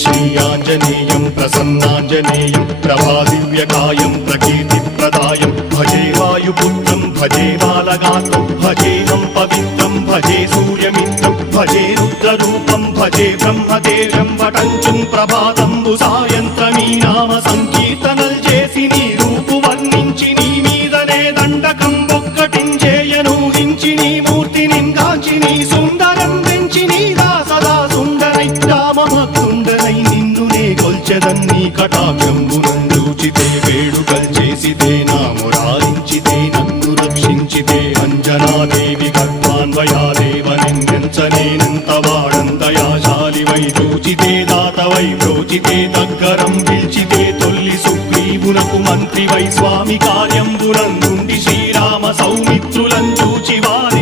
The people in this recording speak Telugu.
శ్రీయాంజనేయం ప్రసన్నాంజనేయం ప్రభాదివ్యకాయం ప్రకీర్తిప్రదాయం. భజే వాయుపుత్రం భజే బాలగాత్రం భజేహం పవిత్రం భజే సూర్యమిత్రం భజే రుద్రరూపం భజే బ్రహ్మదేవం వటంచుం ప్రభాతంబు సాయంత్రమీ నామ సంకీర్తనల్ చేసి నీ రూపు వర్ణించి నీ మీదనే దండకం ఒక్కటించేయనూహించి నీ మూర్తిని గాంచి నీ రామభక్తుండరై నిన్ను నే కొల్చెదన్ని కటాక్షంబునందూచితే వేడుకల్ చేసితే నా మురారించితే నన్ను రక్షించితే అంజనాదేవి గర్భాన్వయాదేవ వాడంతయాశాలి వై చూచితే దాతవై ప్రోచితే దగ్గరం పిలిచితే తొల్లి సుగ్రీవునకు మంత్రి వై స్వామి కార్యంబునందుండి శ్రీరామ సౌమిత్రులం చూచి వారి